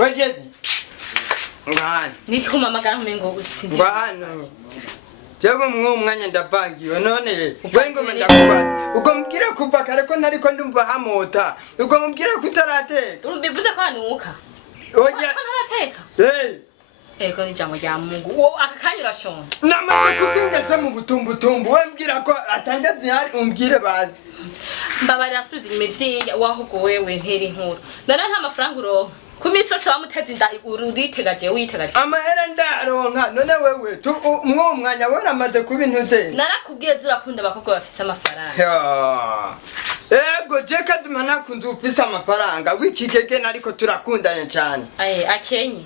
Wajedi. Ngani. Nikuma magana mengo usinzi. Ngani. Jabo mwanya ndapangiwe none wengo ndakubaza. Uko mbwira kuva kare ko nariko ndumva hamota. Uko mbwira kutarateka. Bivuze ko anuka. Oya. Hey. Ego ni jambo rya Mungu. Wo akakanyura shonje. Namaze kubinga se mu butumbutumbu. We mbwira ko atangaze hari umbwire bazi. Mbabarira asubiza imivyinya wahugo wewe nteri nkuru. Nana nta mafaranga uronka. Kumisose wamuteze inda uritegaje uyitegaje. Amahera ndaronka none wewe mwo mwanya waramaze kubintuze. Narakubwiye zurakunda abakobwa bafise amafaranga. Ego je kadima nakunze ufise amafaranga wikikeke nariko turakundanye cyane. Akenye.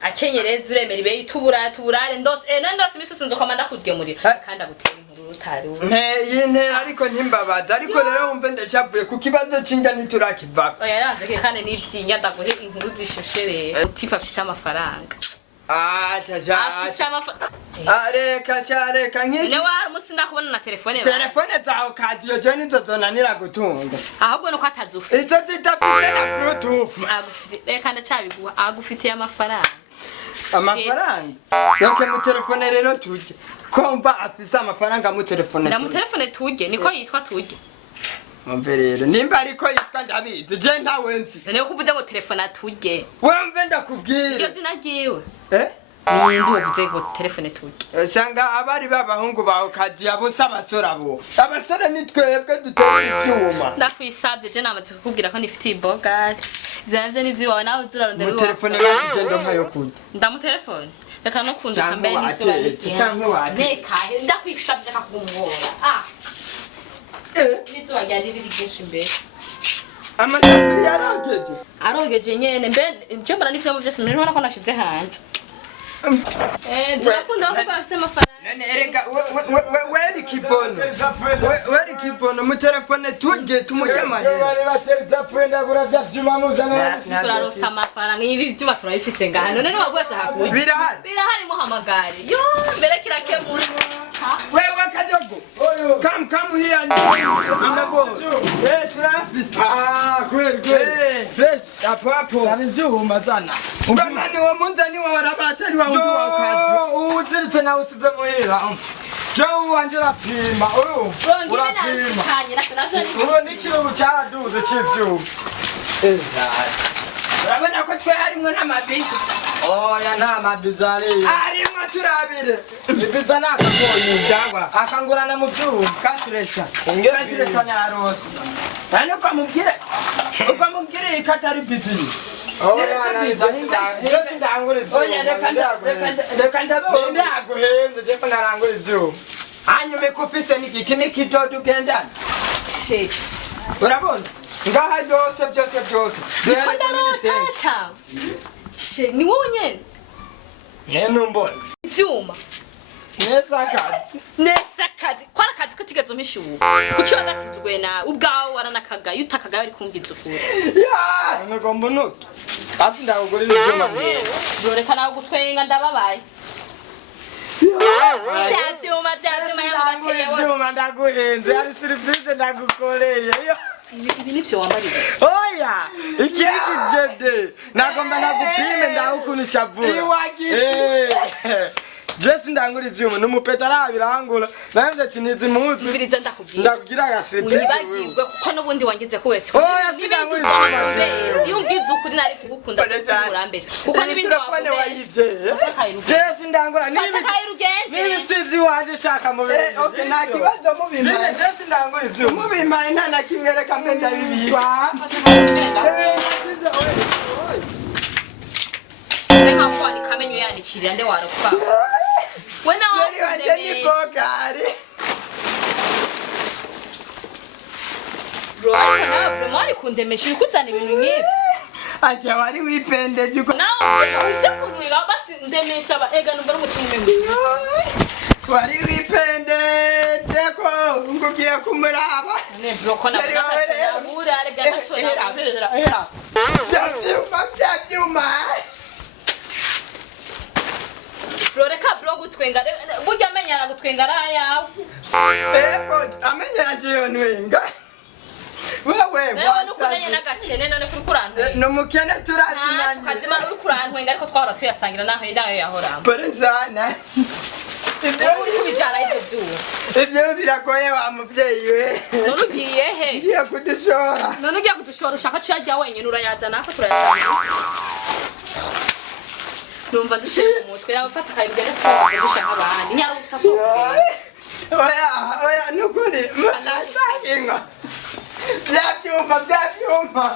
Akenye rero uremera ibe tuburare ndose ndose imisose nzokoma ndakugemurira kandi agutera inkuru rutari. Yinte ariko ntimbabaza ariko rero umve ndashavuye ku kibazo cinja ntiturakivako. Yaranze ke kandi n'ivyinya ndaguhe inkuru zishushe rero. Tipa afise amafaranga. Taja. Afise amafaranga. Reka nkiki. Ne wari musi ndakubona na telefone. Telefone zawe kaziyo je nizozonanira gutunga. Ahubwo nuko atazufite. Izo zitafise na Bluetooth. Agufite reka ndacabiguha agufitiye amafaranga. Amafaranga. Yoke mu telefone rero tuje. Komba afise amafaranga mu telefone. Na mu telefone tuje niko yitwa tuje. Umve rero nimba ariko yitwa ndabizi je ntawe nzi. None kuvuze ngo telefone atuje. Wemve ndakubwira. Iyo zina giwe. Ndi uvuze ngo telefone tuje. Sanga abari babahungu bawe kaji abose abasore abo. Abasore nitwebwe dutera icyuma. Ndakwisabye je namaze kukubwira ko nifitiye bogari. Byanze nivyo wawe nawe uzurarondera uwo. Mu telefone basi ndo nkayo kundi. Ndamu telefone. Reka no kundisha mbe n'izuba rigiye. Neka ndakwisabye akakugumura. N'izuba ryari riri byinshi imbere. Amasafuri yarogeje. Arogeje nyene mbe cyo mbona n'ivyo byose mbere nubona ko nashize hanze. Turakunda ko bafise amafaranga. Nene erega weri kibono. Weri kibono mu telefone tuje tumujamahera. Bari baterza pwenda kuravya vyuma muzana. Turarosa amafaranga ibi byuma turabifise ngahano none wagwasha hakuye. Birahari muhamagari. Yo mbere kirakemura. Wewe kadogo. Come here. Anabo. Turafise. Kweli. Fresh. Hapo. Ari vyuma zana. Ungamani wa munzani wa warabatari wa undu wa kazi. Uziritse na usize muhira. Joe wanje rapima. Urapima. Uwo nikiro bucaraduze c'ivyuma. Urabona ko twe harimo n'amabiza. Oya nta mabiza ari. Harimo turabire. Ibiza nakagoye cyangwa akangurana mu vyuma. Katuresa. Ngera turesa nyarosi. Hano ko mubwire ikatari bizi. Yesi ndangura ivyuma. Oya reka ndabo. Ninde aguhenze je ko narangura ivyuma. Hanyuma ikufise n'igiki kidodo ugendana. Shit. Urabona? Ngaha byose. Ndarota. Shit, ni wowe nyene. Nyene umbona. Ivyuma. Nesa kazi. Kwara kazi ko tigezo mpishuba. Kuki wagasuzugwe na ubwawe waranakaga yutakaga bari kumviza ukuri. Nuko mbono. Basi ndagugura ivyuma. Doreka nawe gutwenga ndababaye. Byasuma y'amabateri yawe. Ivyuma ndaguhenze ari surprise ndagukoreye. Ibi nivyo wambariye. Oya, iki jede. Nagomba nagupime ndahukunisha vuba. Jesi ndangura ivyuma numupeta arabirangura. Navye ati nizi muzu. Mbiriza ndakubwira. Ndakugira agasiriprise. Nibagirwe kuko nubundi wangize ko wese. Oya sindangura ivyuma. Iyo umbwiza ukuri nari kugukunda kurambeje. Kuko nibindi wakubonye wayivye. Jesi ndangura nibi sivyi wanje shaka mu bintu. Okay nta kibazo mubimpa. Jesi ndangura ivyuma. Mubimpa nta na kimwe reka mbe ndabibika. Reka kwani kamenyo yandikira nde warufa. Wena wanje ni bogari. Bro, na mwari kundemesha ukuzana ibintu nk'ibyo. Asha wari wipendeje uko. Nawe ufite kunwiga basi ndemesha ba ega numva n'umutima umwe. Wari wipendeje ko ngugiye kumuraba. Ne bro ko nabura arega nacho Hera. Byuma. Bro reka bro gutwenga burya amenyana gutwenga ara yawe. Ego amenyana je yo ntwenga. wewe Wewe nukunanye n'agakene none kuri kurantwe. no mukene turati Nta tukazima uri kurantwe ariko twahora tuyasangira naho yahoramo. Perezana. Uri kubijara ibyo byuwo. Ibyo biragoye wa muvyeyi we. None ugiye he? Ngiye kudushora. None ugiye kudushora ushaka cyajya wenyine urayazana ako turayasanga. Numva dushaka umutwe yawe ufata kayigere dushaka abandi. Nyara usasohoke. Oya nukuri mana sakinga. Byabyuma.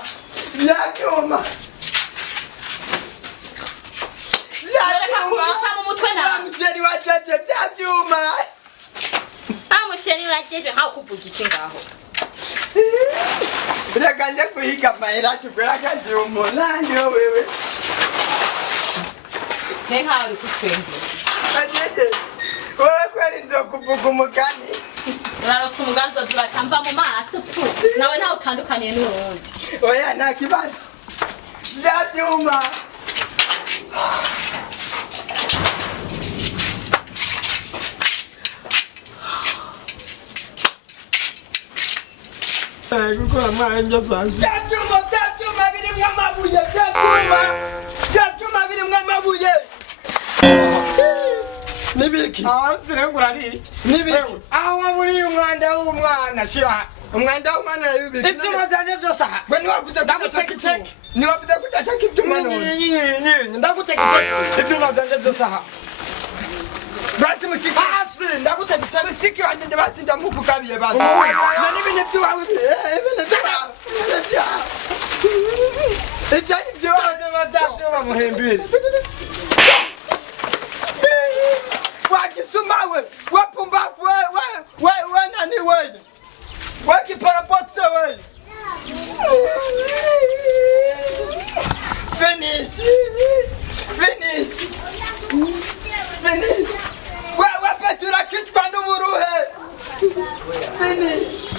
Musheri wajeje byabyuma. Musheri urajeje nkaho kuvuga iki ngaho. Uraganje kuhiga mahera tugura kajumu nanyo wewe. Nkaho uri kutwenge. Ajeje. Wewe kweli nzokuvuga umugani. Urarosa umuganzo turacamba mu maso tu. Nawe ntawe utandukaniye n'urundi. Oya nta kibazo. Byabyuma. Gukora mwanje sanze. Byabyuma birimwo amabuye. Byabyuma birimwo amabuye. Nibiki? Zirengura niki? Nibiki? Aho waburi umwanda w'umwana shira. Umwanda w'umwana yabibiki. Ivyuma vyanje vyose aha. Bwe niwavuze Ndagutekiteke. Niwavuze kudashaka ivyuma none. Ndagutekiteke. Ivyuma vyanje vyose aha. Basi mushiki. Basi ndagutekiteke. Mushiki wanje ndabasi ndamukugabiye basi. None ibintu by'uwawe ibintu by'uwawe. Ijani by'uwawe. Muhembere. Wakisumawe, wapumbavu we nani wewe? Wakiparapotse wewe. Finish. Wewe petura kichwa n'uburuhe. Finish.